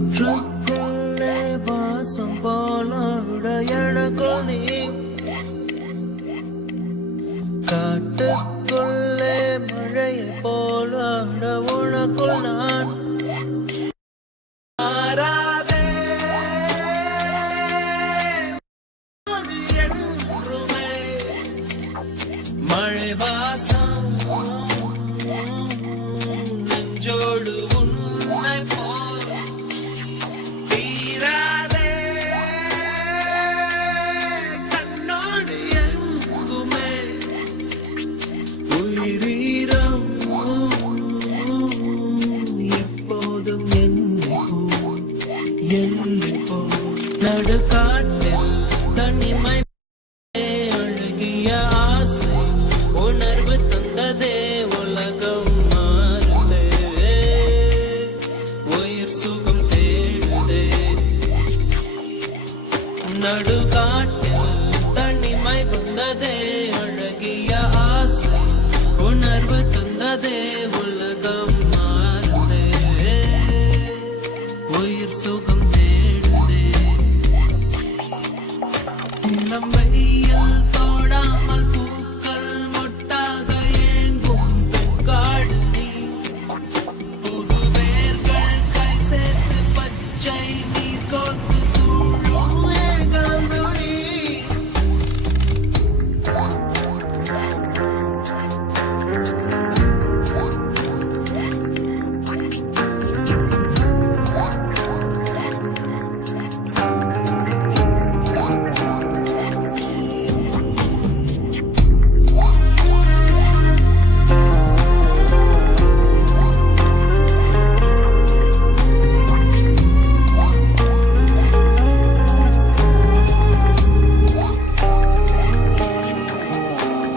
காற்றுக்குள்ளே வாசம் போலாட எனக்குள் நீ, காட்டுக்குள்ளே மழையை போலாட உனக்குள் நான். மாறாதே என்றுமே மழை வாசம் நெஞ்சோடு உன்னை போல் தீராதே கண்ணோடு எங்குமே உயிரீரம் எப்போதும் என்னை போல் நடுக்காட்டில் தனிமை அழகிய ஆசை உணர்வு தந்ததே உலகம் மாறுதே உயிர் சுகம் தேடுதே நடுக்காட்டில் தனிமை வந்ததே அழகிய ஆசை உணர்வு தந்ததே உலகம் மாறுதே உயிர் சுகம் தேடுதே இளம் வெயில் தோடாமல் பூக்கள் மொட்டாக ஏங்கும் பெண்காடு நீ புது வேர்கள் கை சேர்த்து பச்சை நீர் கோத்து சூழும் ஏகாந்தொழி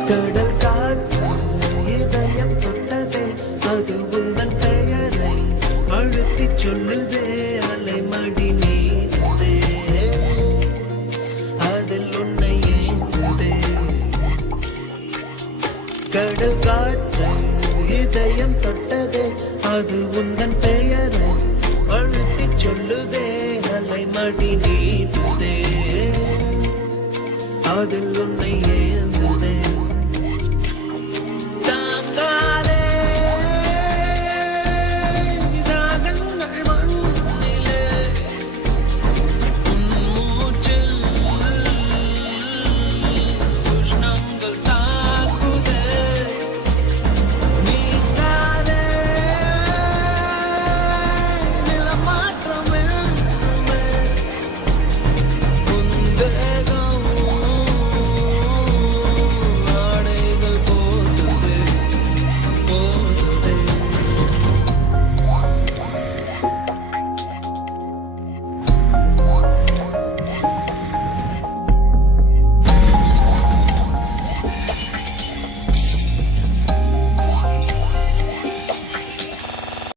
கடல் காற்று இதயம் தொட்டதே அது உந்தன் பெயரை அழுத்தி சொல்லுதே அலைமடி நீடுதே அதில் உன்னை ஏங்குதே கடல் காற்று இதயம் தொட்டதே அது உந்தன் பெயரை அழுத்தி சொல்லுதே அலைமடி நீடுதே அதில் உன்னை ஏங்குதே